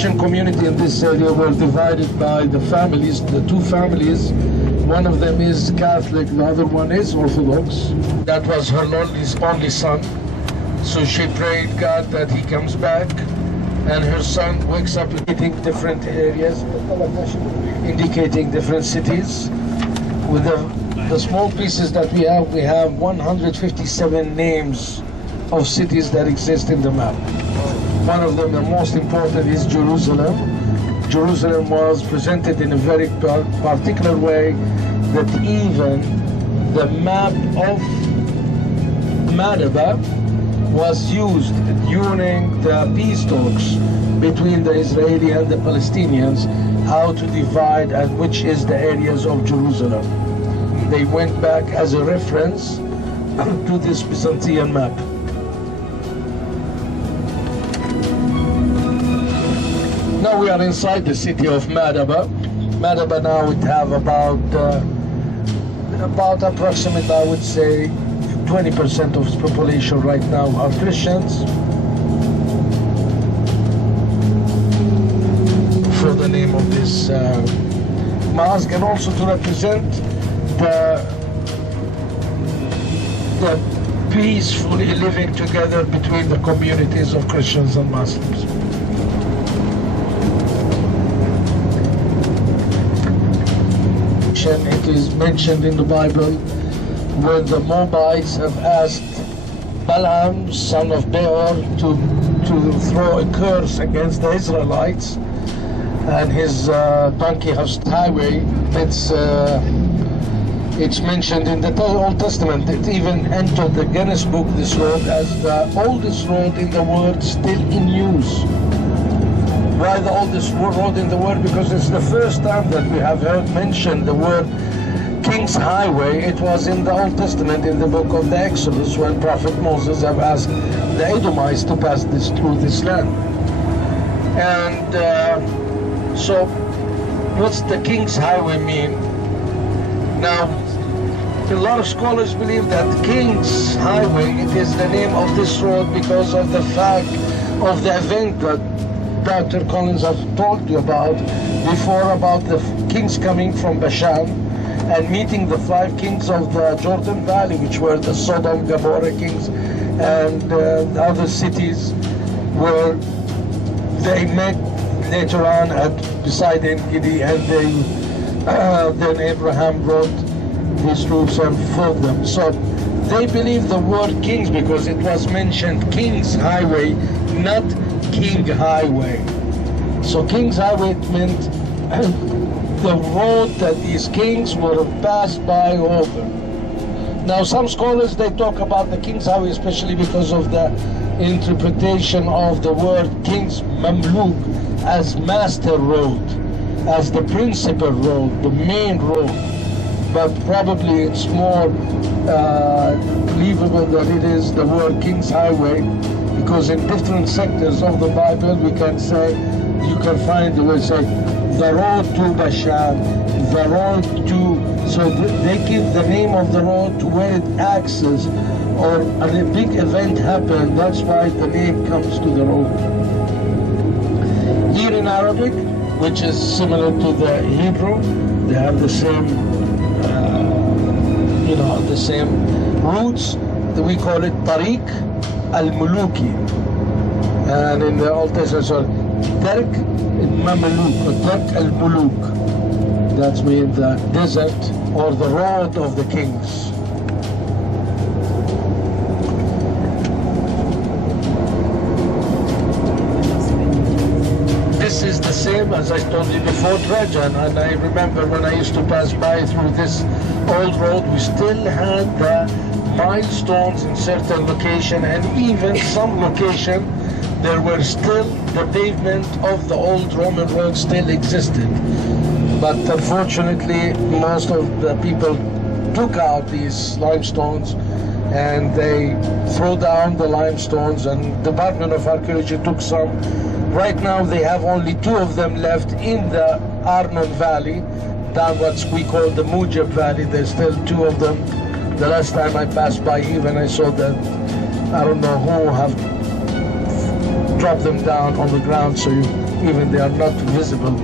Christian community in this area were divided by the families, the two families. One of them is Catholic, the other one is Orthodox. That was her only son. So she prayed God that he comes back, and her son wakes up indicating different areas, indicating different cities. With the small pieces that we have 157 names of cities that exist in the map. One of them, the most important, is Jerusalem. Jerusalem was presented in a very particular way that even the map of Madaba was used during the peace talks between the Israeli and the Palestinians, how to divide and which is the areas of Jerusalem. They went back as a reference to this Byzantine map. Now we are inside the city of Madaba. Madaba now would have about approximately, I would say, 20% of its population right now are Christians. For the name of this mosque, and also to represent the peacefully living together between the communities of Christians and Muslims. It is mentioned in the Bible where the Moabites have asked Balaam, son of Beor, to throw a curse against the Israelites, and his donkey has highway. It's mentioned in the Old Testament. It even entered the Guinness Book, this road, as the oldest road in the world still in use. Why the oldest road in the world? Because it's the first time that we have heard mentioned the word King's Highway. It was in the Old Testament, in the book of the Exodus, when Prophet Moses have asked the Edomites to pass through this land. And so what's the King's Highway mean? Now, a lot of scholars believe that King's Highway, it is the name of this road because of the fact of the event that Dr. Collins has talked to you about before, about the kings coming from Bashan and meeting the 5 kings of the Jordan Valley, which were the Sodom, Gomorrah kings, and the other cities where they met later on beside En-Gedi, and then Abraham brought his troops and fought them. So they believe the word kings because it was mentioned King's Highway, not King Highway. So King's Highway meant the road that these kings would have passed by over. Now some scholars, they talk about the King's Highway especially because of the interpretation of the word King's Mamluk as master road, as the principal road, the main road. But probably it's more believable that it is the word King's Highway, because in different sectors of the Bible we can say, you can find the word say the road to Bashan, the road to, so they give the name of the road to where it access, or a big event happened, that's why the name comes to the road. Here in Arabic, which is similar to the Hebrew, they have the same the same roots. We call it Tariq al-Muluki, and in the Old Testament, so Tarq al-Mamluk, or Tarq al-Muluk. That means the desert or the road of the kings. This is the same as I told you before, Trajan, and I remember when I used to pass by through this old road, we still had the milestones in certain location, and even some location there were still the pavement of the old Roman road still existed. But unfortunately most of the people took out these limestones and they threw down the limestones, and Department of Archaeology took some. Right now they have only 2 of them left in the Arnon Valley, down what we call the Mujib Valley. There's still 2 of them. The last time I passed by, even I saw that, I don't know who have dropped them down on the ground, so even they are not visible.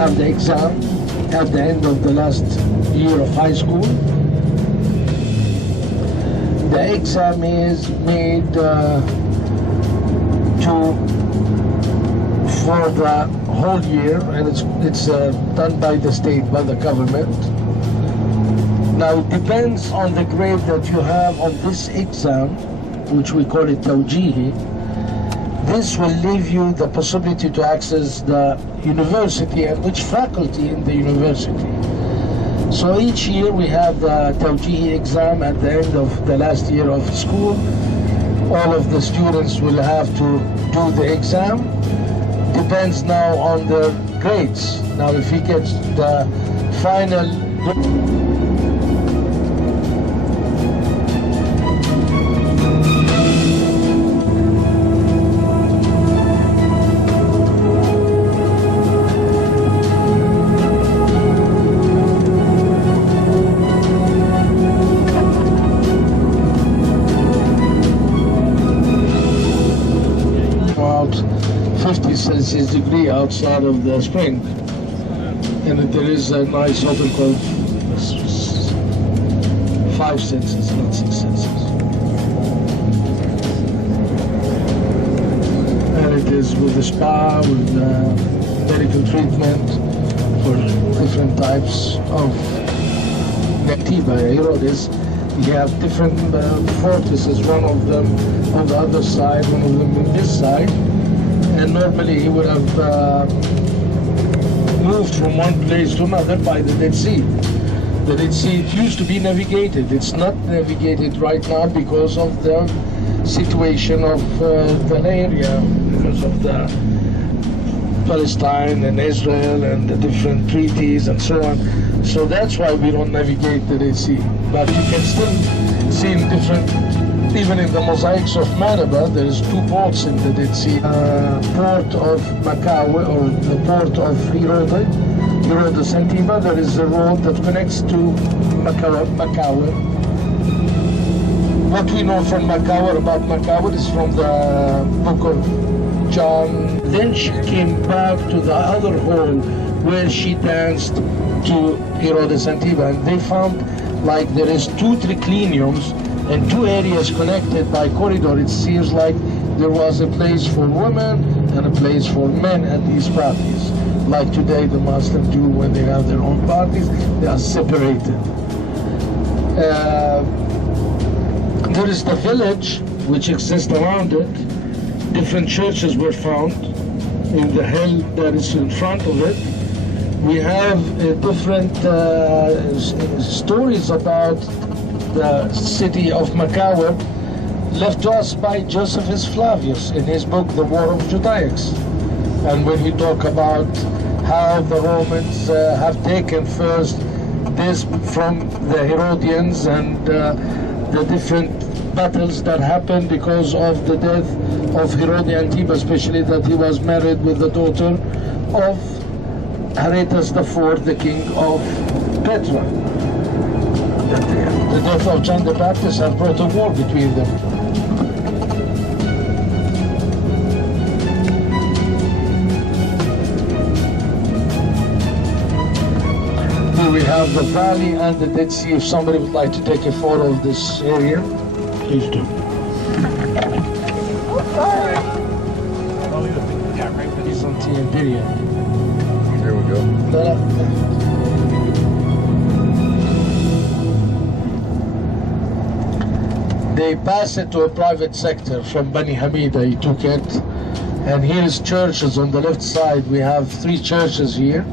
Have the exam at the end of the last year of high school. The exam is made for the whole year, and it's done by the state, by the government. Now it depends on the grade that you have on this exam, which we call it tawjihi. This will leave you the possibility to access the university and which faculty in the university. So each year we have the Tawjihi exam at the end of the last year of school. All of the students will have to do the exam. Depends now on their grades. Now if he gets the final Celsius degree outside of the spring, and there is a nice hotel called 5 Celsius, not 6 Celsius, and it is with the spa, with medical treatment for different types of Natiba Herodes. You have different fortresses, one of them on the other side, one of them on this side. And normally he would have moved from one place to another by the Dead Sea. The Dead Sea, it used to be navigated. It's not navigated right now because of the situation of the area, because of the Palestine and Israel and the different treaties and so on. So that's why we don't navigate the Dead Sea. But you can still see in different, even in the mosaics of Maraba, there is 2 ports in the Dead Sea. Port of Machaerus, or the port of Herodes Antiba, there is a road that connects to Machaerus. What we know from Machaerus about Machaerus is from the book of John. Then she came back to the other hall where she danced to Herodes Antiba, and they found like there is 2 tricliniums and 2 areas connected by corridor. It seems like there was a place for women and a place for men at these parties. Like today the Muslims do when they have their own parties, they are separated. There is the village which exists around it. Different churches were found in the hill that is in front of it. We have different stories about the city of Machaerus left to us by Josephus Flavius in his book The War of Judaics. And when we talk about how the Romans have taken first this from the Herodians and the different battles that happened because of the death of Herodian Antiba, especially that he was married with the daughter of Aretas IV, the king of Petra. The death of John the Baptist has brought a war between them. Here we have the valley and the Dead Sea. If somebody would like to take a photo of this area, please do. He's on TNT. Here we go. They passed it to a private sector from Bani Hamida. He took it And here is churches on the left side. We have 3 churches here.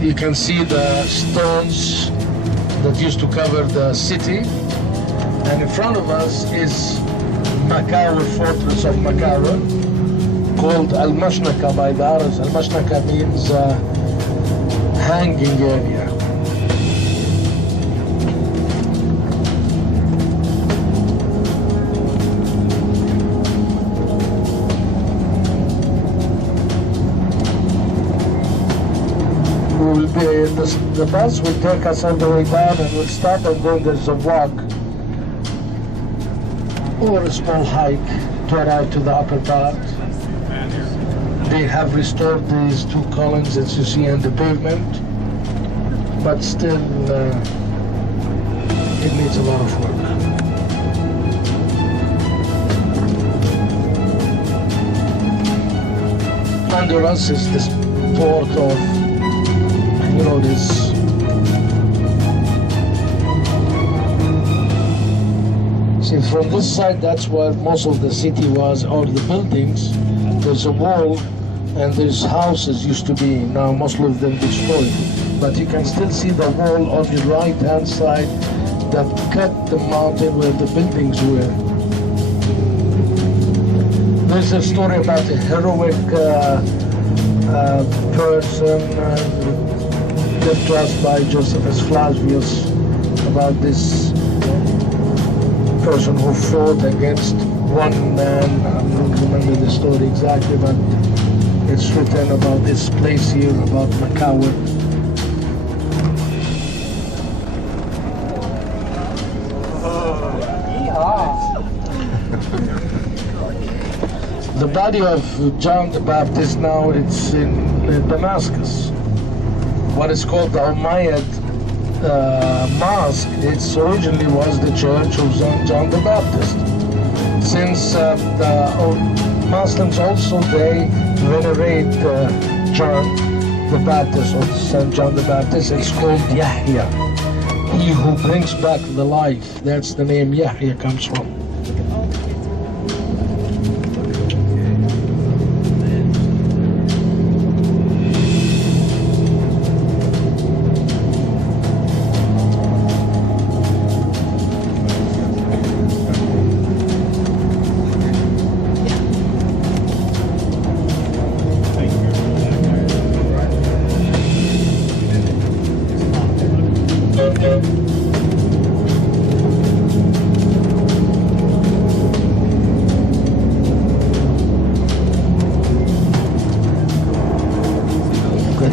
You can see the stones that used to cover the city. And in front of us is Machaerus, fortress of Machaerus, called Al-Mashnaka by the Arabs. Al-Mashnaka means hanging area. The bus will take us all the way down, and we'll stop, and then there's a walk or a small hike to arrive to the upper part. They have restored these 2 columns that you see on the pavement, but still it needs a lot of work. Under us is this port of, you know, this see, from this side, that's where most of the city was, or the buildings. There's a wall, and there's houses used to be. Now most of them destroyed, but you can still see the wall on the right hand side that cut the mountain where the buildings were. There's a story about a heroic person given to us by Josephus Flavius, about this person who fought against one man. I don't remember the story exactly, but it's written about this place here, about Machaerus. The body of John the Baptist now, it's in Damascus. What is called the Umayyad mosque, it originally was the church of John the Baptist. Since the Muslims also, they venerate John the Baptist, or Saint John the Baptist. It's called Yahya, he who brings back the life. That's the name Yahya comes from.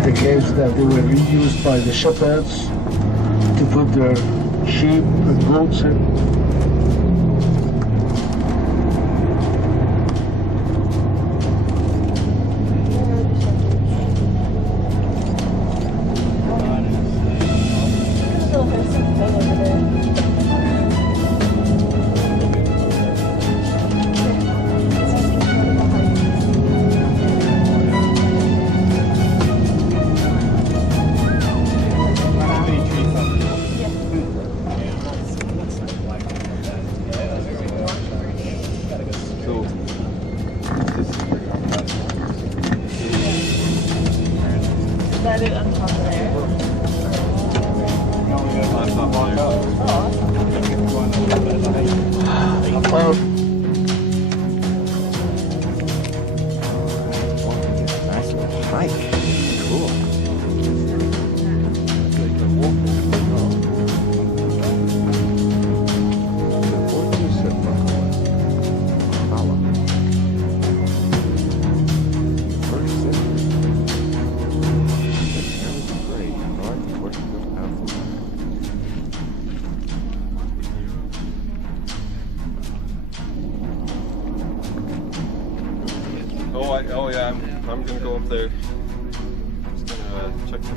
The caves that they were reused by the shepherds to put their sheep and goats in. That it on top of there? Nice little hike. Cool. Oh yeah, I'm gonna go up there. Just gonna check the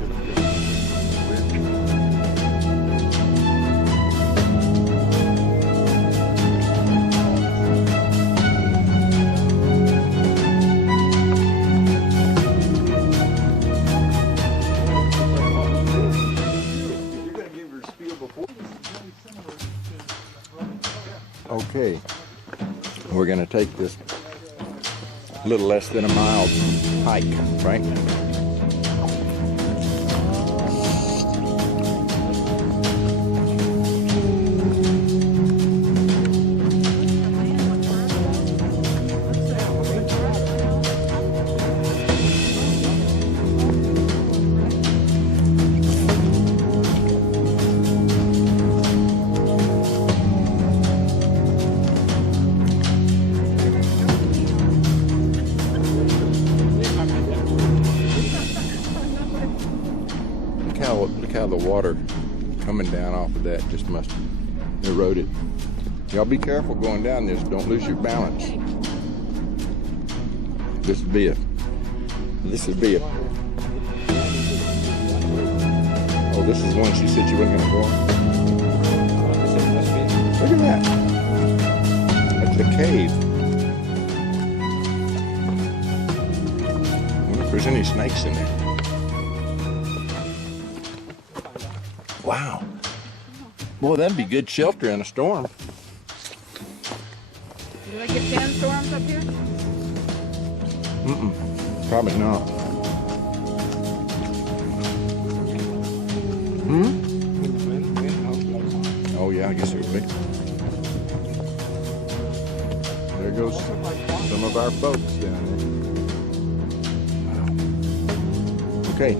You're gonna give your spiel before. Okay, we're gonna take this a little less than a mile hike, right? Look how the water coming down off of that just must erode it. Y'all be careful going down this. Don't lose your balance. This would be it. Oh, this is one she said she wasn't gonna go on. Look at that. That's the cave. I wonder if there's any snakes in there. Wow. Boy, that'd be good shelter in a storm. Do they get sandstorms up here? Probably not. Oh yeah, I guess it would be. There goes some of our folks down there. Wow. Okay.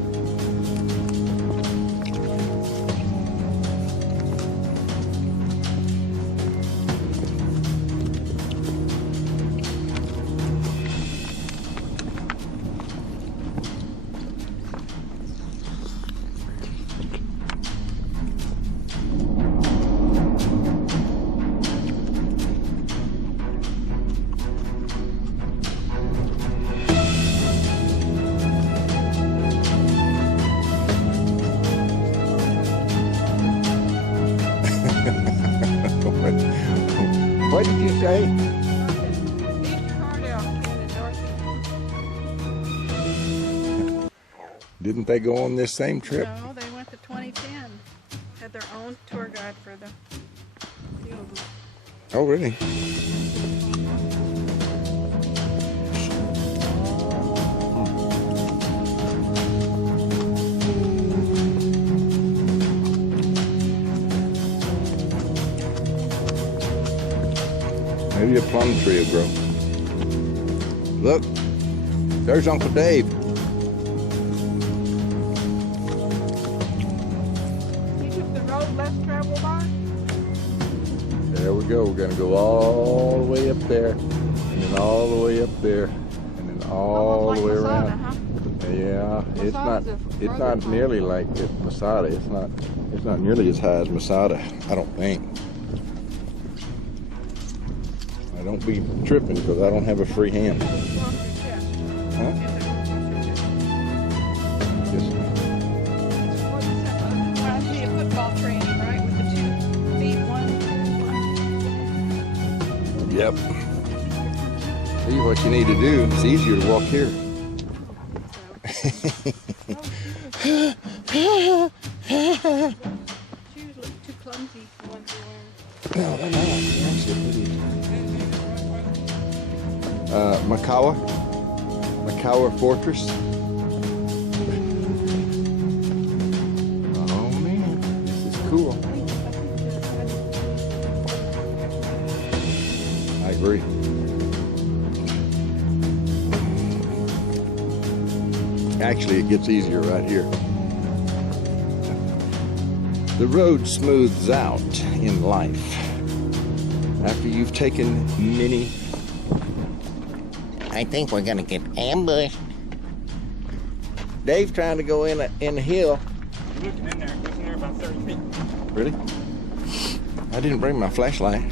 What did you say? Didn't they go on this same trip? No, they went to 2010. Had their own tour guide for the field. Oh, really? Maybe a plum tree will grow. Look, there's Uncle Dave. You took the road less traveled on? There we go. We're gonna go all the way up there, and then all the way up there, and then all the way around. Huh? Yeah, it's Masada's not nearly like Masada. It's not nearly as high as Masada, I don't think. I don't be tripping because I don't have a free hand. Huh? Yes. Reminds me of football training, right? With the 2 feet, 1, 2, 1. Yep. See what you need to do. It's easier to walk here. Shoes look too clumsy for ones you're wearing. No, they're not. They're actually pretty. Machaerus Fortress. Oh man, this is cool. I agree. Actually, it gets easier right here. The road smooths out in life after you've taken many. I think we're gonna get ambushed. Dave's trying to go in the hill. You're looking in there. It's in there about 30 feet. Really? I didn't bring my flashlight.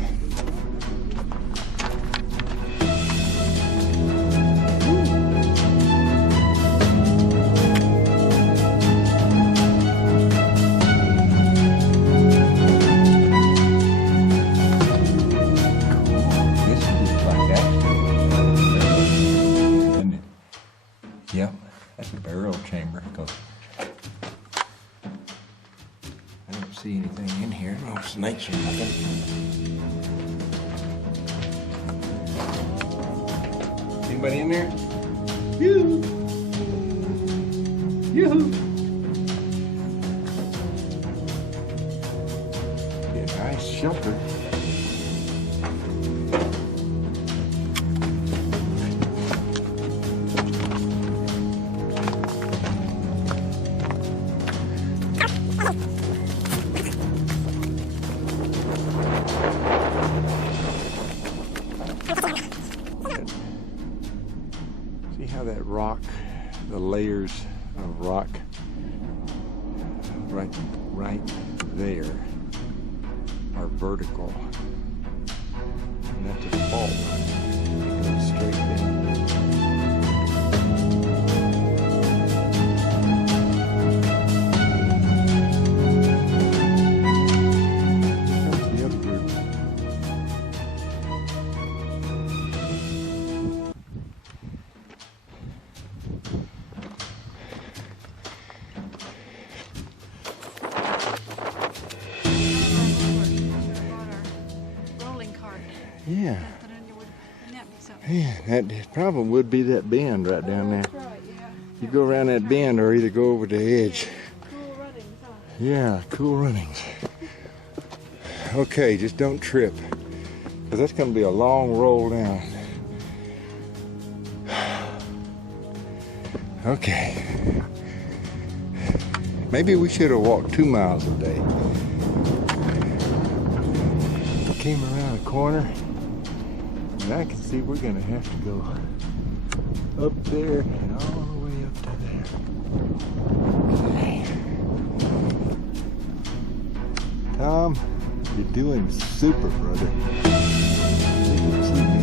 Yep, that's a burial chamber. I don't see anything in here. No snakes or nothing. See Anybody in there? You. You. Be a nice shelter. See how that rock, the layers of rock right there are vertical. And that's a fault. It goes straight down. Here comes the other group. Rolling cart. Yeah. Yeah. Yeah, that problem would be that bend right down there. That's right, yeah. You go around that bend or either go over the edge. Cool runnings, huh? Yeah, cool runnings. Okay, just don't trip. Because that's going to be a long roll down. Okay. Maybe we should have walked 2 miles a day. Came around a corner, and I can see we're going to have to go up there and all the way up to there. Okay. Tom, you're doing super, brother. You can see me.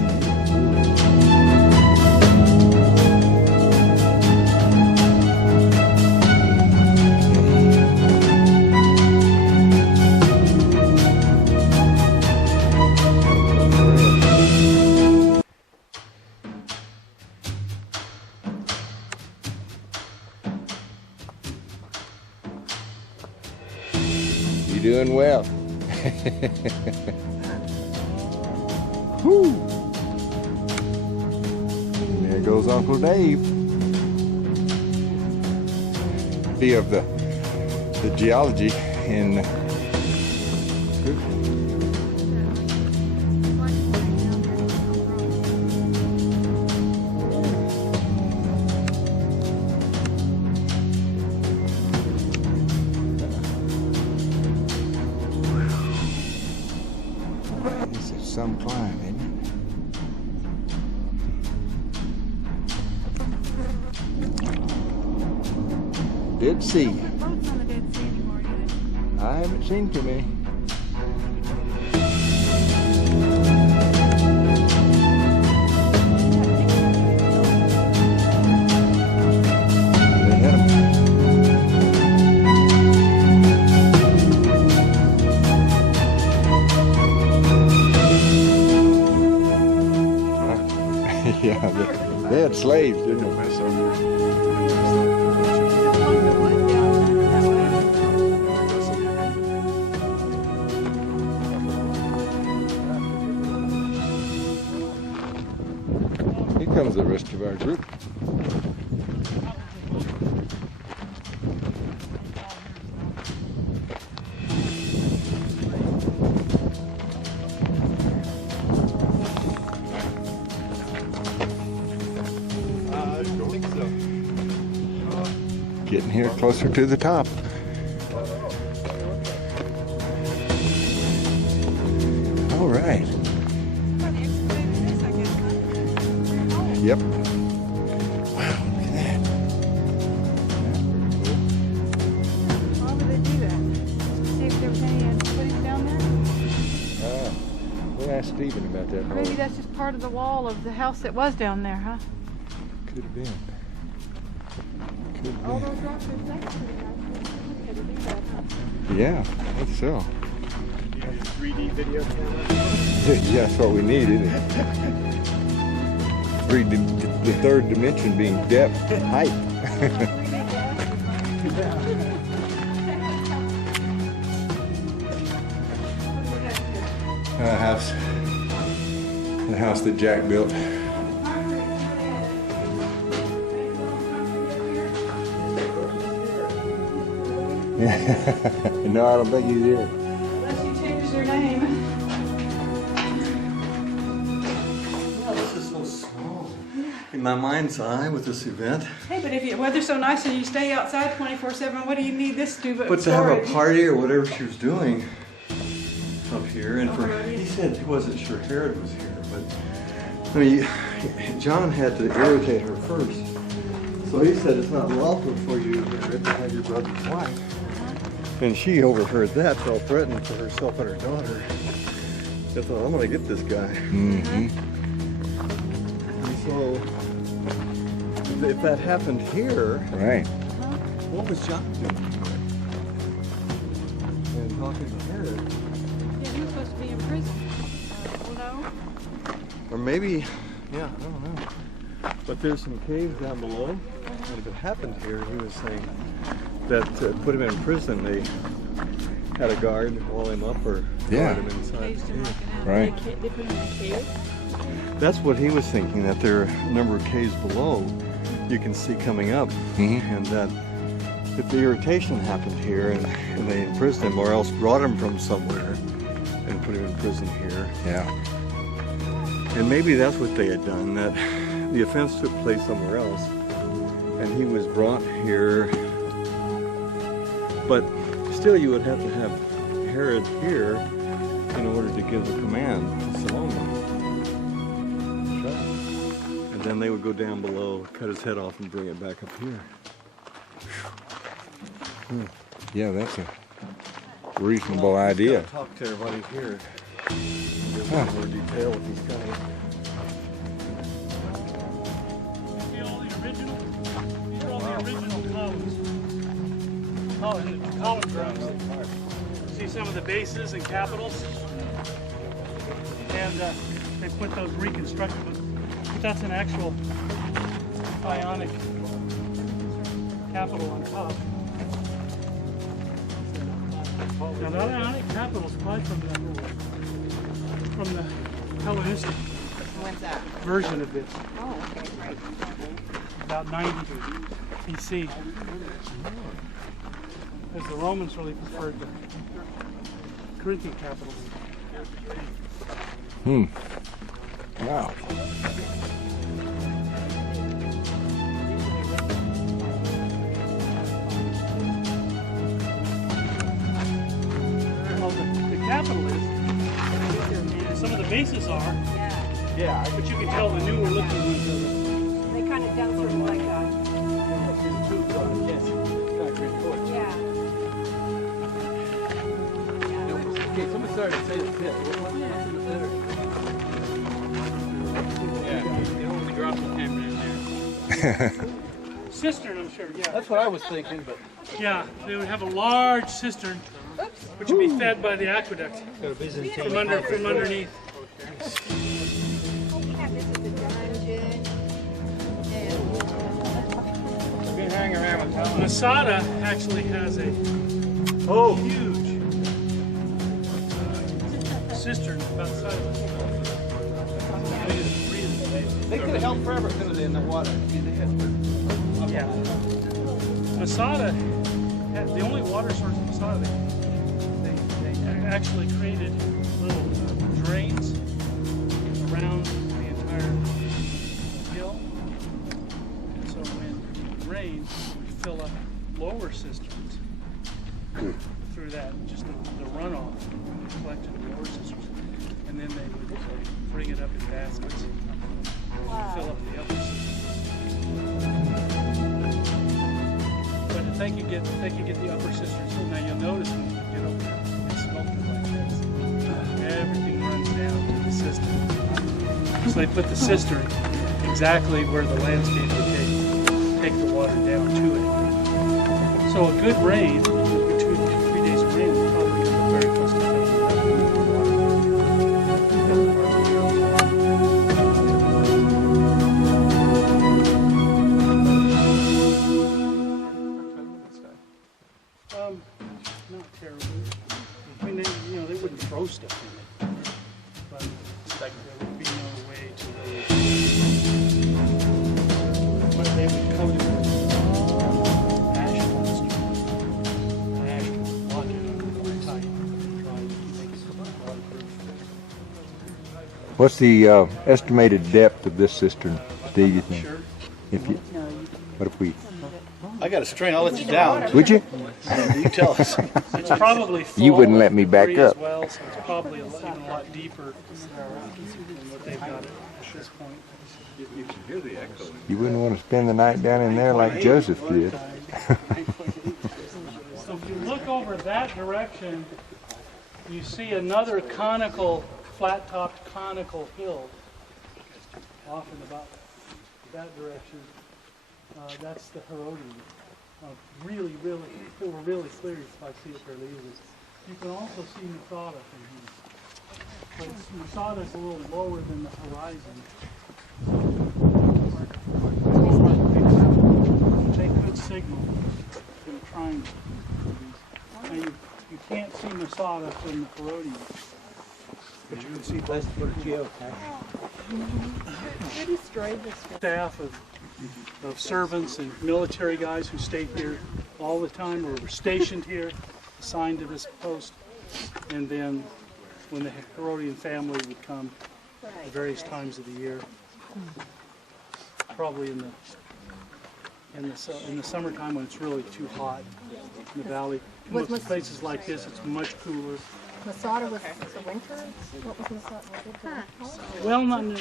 You're doing well. Whew. And there goes Uncle Dave. Be of the geology in this is some climb, isn't it? Dead Sea. Boats on the Dead Sea anymore, do they? I haven't seen too many. They had 'em. Yeah, they had slaves, didn't they? Here comes the rest of our group. Getting here closer to the top. All right. Yep. Wow, look at that. That's pretty cool. Why would they do that? Just to see if there was any footage down there? We'll ask Stephen about that. Maybe that's just part of the wall of the house that was down there, huh? Could have been. Could have All been. those rocks are next to the house. Had to do that, huh? Yeah, I think so. You need a 3D video camera? Yeah, that's what we need, isn't it? The third dimension being depth, height. The house that Jack built. No, I don't think he's here. Unless he changes your name. Wow, this is so small in my mind's eye with this event. Hey, but if the weather's so nice and you stay outside 24/7, what do you need this to do but But to have a storage? party or whatever she was doing up here, and for he said he wasn't sure Herod was here, but I mean, John had to irritate her first. So he said it's not lawful for you to have your brother's wife. And she overheard that, felt threatened for herself and her daughter. I thought, I'm gonna get this guy. Mm-hmm. And so if that happened here, Right. what was John doing? And talking to Herod. Yeah, he was supposed to be in prison. No? Or maybe, yeah, I don't know. But there's some caves down below. And if it happened here, he was saying that to put him in prison, they had a guard wall him up or Yeah. guard him inside. Caged him like an Right. animal. They put him in a cave? That's what he was thinking, that there are a number of caves below you can see coming up. Mhm. And that if the irritation happened here and they imprisoned him or else brought him from somewhere and put him in prison here. Yeah. And maybe that's what they had done, that the offense took place somewhere else and he was brought here. But still you would have to have Herod here in order to give the command to Solomon. And then they would go down below, cut his head off and bring it back up here. Yeah, that's a reasonable idea. I'll talk to everybody here. Give them more detail if he's coming. See all the original? These are all the original columns. Column drums. See some of the bases and capitals? And they put those reconstructed, but that's an actual ionic capital on top. Now that ionic capital is probably from the Hellenistic version of this. Oh, okay, right. About 90 BC. Because the Romans really preferred the Corinthian capitals. Wow. Well, the capital is. Some of the bases are. Yeah, But you can tell the newer looking ones are. They kind of done sort of like that. yes. Concrete foot. Yeah. Okay, someone started to say the pit. What's in the center? Yeah, they only dropped the camera in there. Cistern, I'm sure, yeah. That's what I was thinking, but Yeah, they would have a large cistern, which would be fed by the aqueduct got a Byzantine. from underneath. Been hanging around with Tom. Masada actually has a huge cistern about the size of They could have held forever, couldn't they, in the water? Yeah. Masada, the only water source in Masada, they actually created little drains around the entire hill. And so when it rained, we fill up lower cisterns through that, just the runoff collected in lower cisterns. And then they would bring it up in baskets and fill up the upper cisterns. But if they could get the upper cisterns full, now you'll notice when you get over there, it's sculpted like this. Everything runs down to the cistern. So they put the cistern exactly where the landscape would take the water down to it. So a good rain, 2 to 3 days of rain, will probably get very close to filling it up with water. Not terribly. I mean, they wouldn't throw stuff in it, but there would be no way to. But they would coat it with ash plaster, What's the estimated depth of this cistern, Steve, you think? If you, what if we... I got a string. I'll let you down. Would you? You tell us. It's probably full. You wouldn't let me back debris as up. well, so it's probably even a lot deeper than what they've got at this point. You wouldn't want to spend the night down in there like Joseph did. So if you look over that direction, you see another conical, flat-topped conical hill off in about that direction. That's the Herodian. Really, if it were really clear, you'd probably see it fairly easily. You can also see Masada from here. But Masada is a little lower than the horizon. Take good signal in a triangle. Now you can't see Masada from the Herodian. But you can see both for Who destroyed this one? staff of servants and military guys who stayed here all the time or were stationed here, assigned to this post. And then when the Herodian family would come at various times of the year, probably in the summertime when it's really too hot in the valley. Most places like this, it's much cooler. Masada was the winter? What was Masada? Well,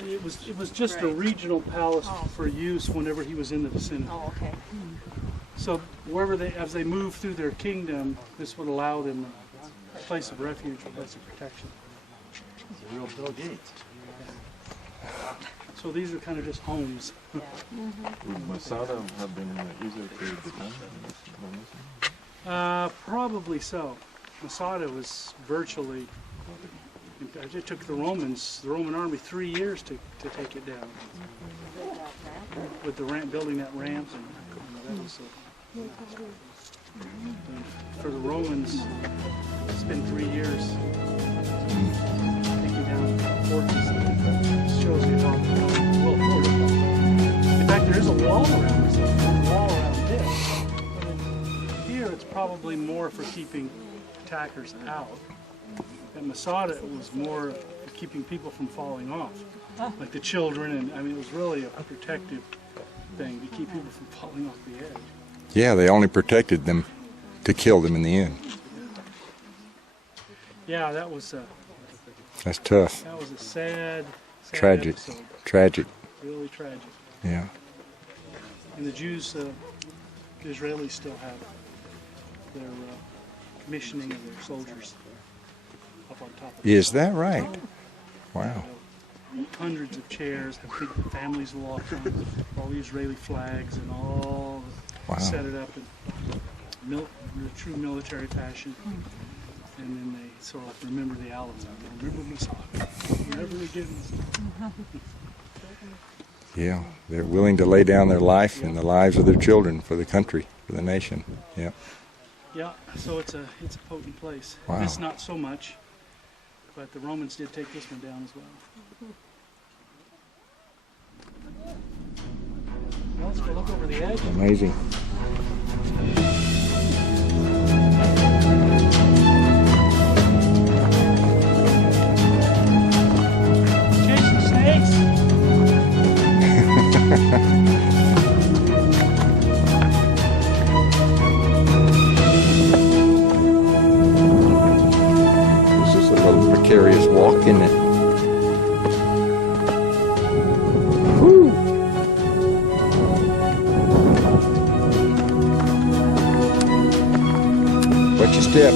it was just a regional palace for use whenever he was in the vicinity. Oh, okay. So wherever as they move through their kingdom, this would allow them a place of refuge, a place of protection. Real Bill Gates. So these are kind of just homes. Would Masada have been easier to defend? Probably so. Masada was virtually, it took the Roman army 3 years to take it down. With the building that ramp, and that was for the Romans, it's been 3 years taking down fortresses. It shows you how well fortified. In fact, there is a wall around this. There's a wall around this. But here, it's probably more for keeping attackers out. At Masada, it was more for keeping people from falling off, like the children, and I mean, it was really a protective thing to keep people from falling off the edge. Yeah, they only protected them to kill them in the end. Yeah, that was That's tough. a sad Tragic. episode. Tragic. Really tragic. Yeah. And the Jews, the Israelis still have their commissioning of their soldiers up on top of it. Is that right? Wow. Hundreds of chairs, have big families walk on, all the Israeli flags and all, Wow. set it up in true military fashion. And then they sort of remember the Alamo. Remember Masada. Never again. Yeah, they're willing to lay down their life and the lives of their children for the country, for the nation. Yeah. Yeah, so it's a potent place. Wow. This not so much, but the Romans did take this one down as well. Well, let's go look over the edge. Amazing. Chasing snakes. This is a little precarious walk, isn't it? Woo! Watch your step.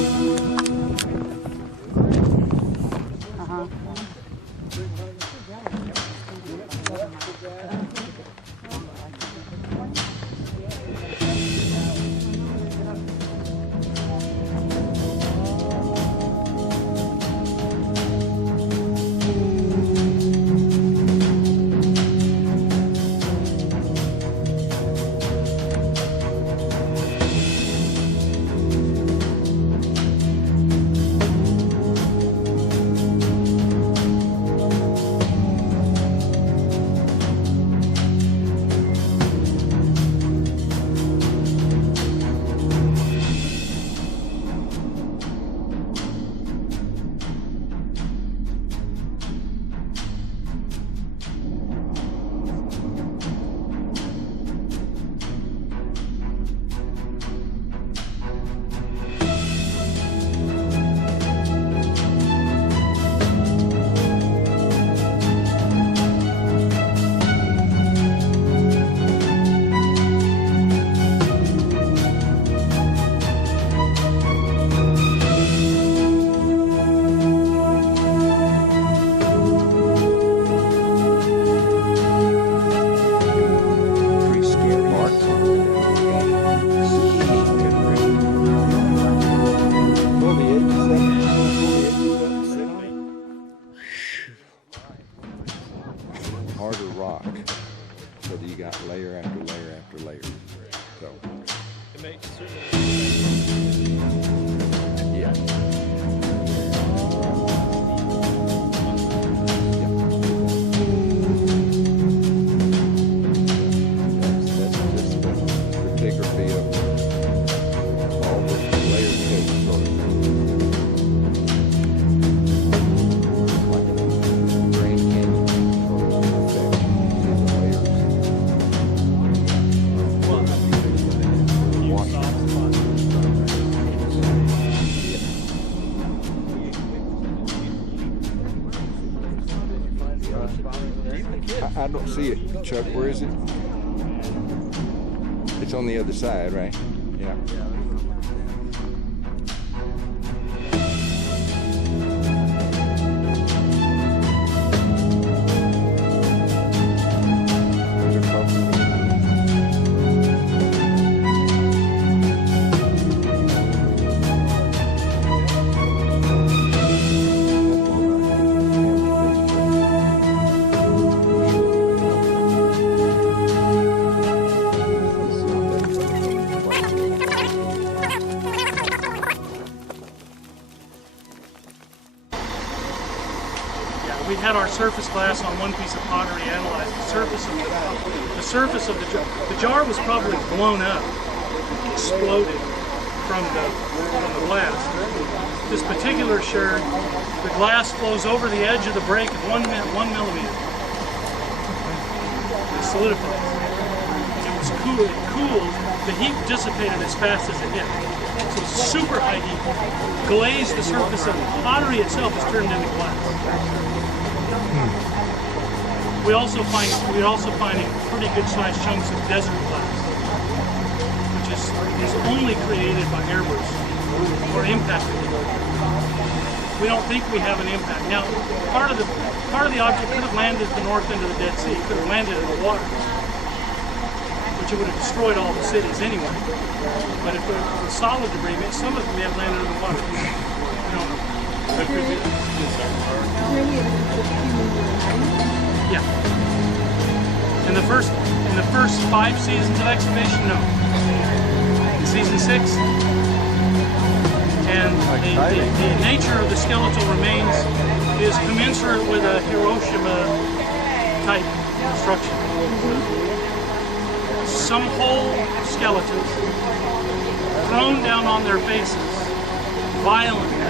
don't see it. Chuck, where is it? It's on the other side, right? Yeah. We had our surface glass on one piece of pottery analyzed. The surface of the jar was probably blown up, exploded from the glass. This particular sherd, the glass flows over the edge of the break at 1 millimeter. It solidifies. It was cooled. The heat dissipated as fast as it hit. So super high heat glazed the surface of the pottery itself is turned into glass. We also find pretty good sized chunks of desert glass, which is only created by airburst or impact. We don't think we have an impact. Now, part of the object could have landed at the north end of the Dead Sea. It could have landed in the water, which it would have destroyed all the cities anyway. But if it's solid debris, some of them may have landed in the water. We don't know. Yeah. In the first 5 seasons of excavation, no. In season 6, and the nature of the skeletal remains is commensurate with a Hiroshima type destruction. Some whole skeletons thrown down on their faces violently,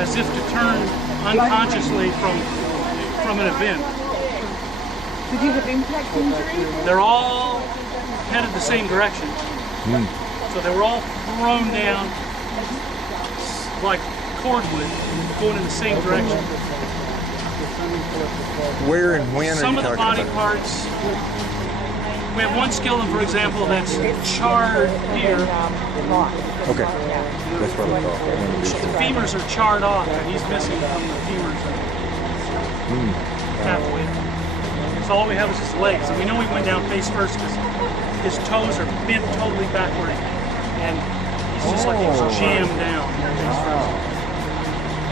as if to turn unconsciously from an event. Did you have impact injury? They're all headed the same direction. So they were all thrown down like cordwood, going in the same direction. Where and when Some are you of the talking body about? parts, we have one skeleton, for example, that's charred here. Okay, that's what I thought. The femurs are charred off, and he's missing from the femurs halfway. So all we have is his legs, and we know he went down face first because his toes are bent totally backward, and he's just like he was jammed down face first.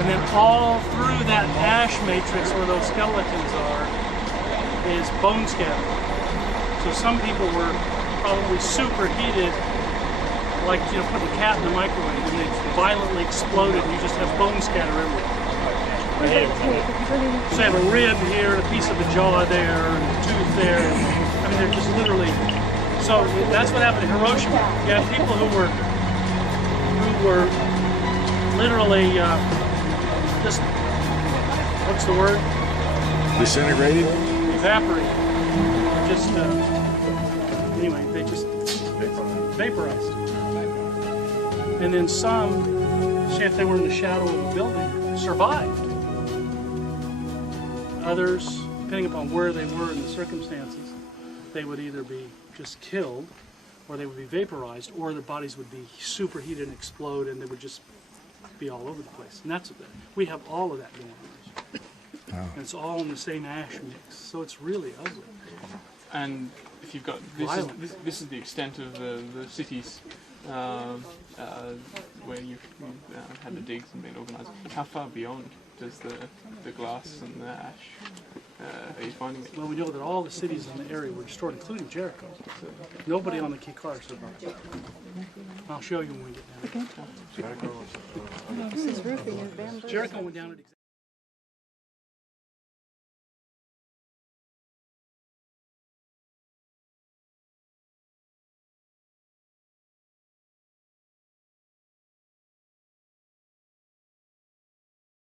And then all through that ash matrix where those skeletons are is bone scatter. So some people were probably superheated, like putting a cat in the microwave, and they violently exploded, and you just have bone scatter everywhere. So you have a rib here, a piece of the jaw there, a tooth there. I mean, they're just literally. So that's what happened in Hiroshima. You had people who were literally just, what's the word? Disintegrated? Evaporated. Just anyway, they just vaporized. And then some, say if they were in the shadow of a building, survived. Others, depending upon where they were in the circumstances, they would either be just killed, or they would be vaporized, or their bodies would be superheated and explode, and they would just be all over the place. And that's what we have all of that going on. Wow. And it's all in the same ash mix, so it's really ugly. And if you've got this is the extent of the cities where you've had the digs and been organised. How far beyond does the glass and the ash are you finding it? Well, we know that all the cities in the area were destroyed, including Jericho. So nobody on the Kikar survived. I'll show you when we get down. This is roofing in bamboo. Jericho went down at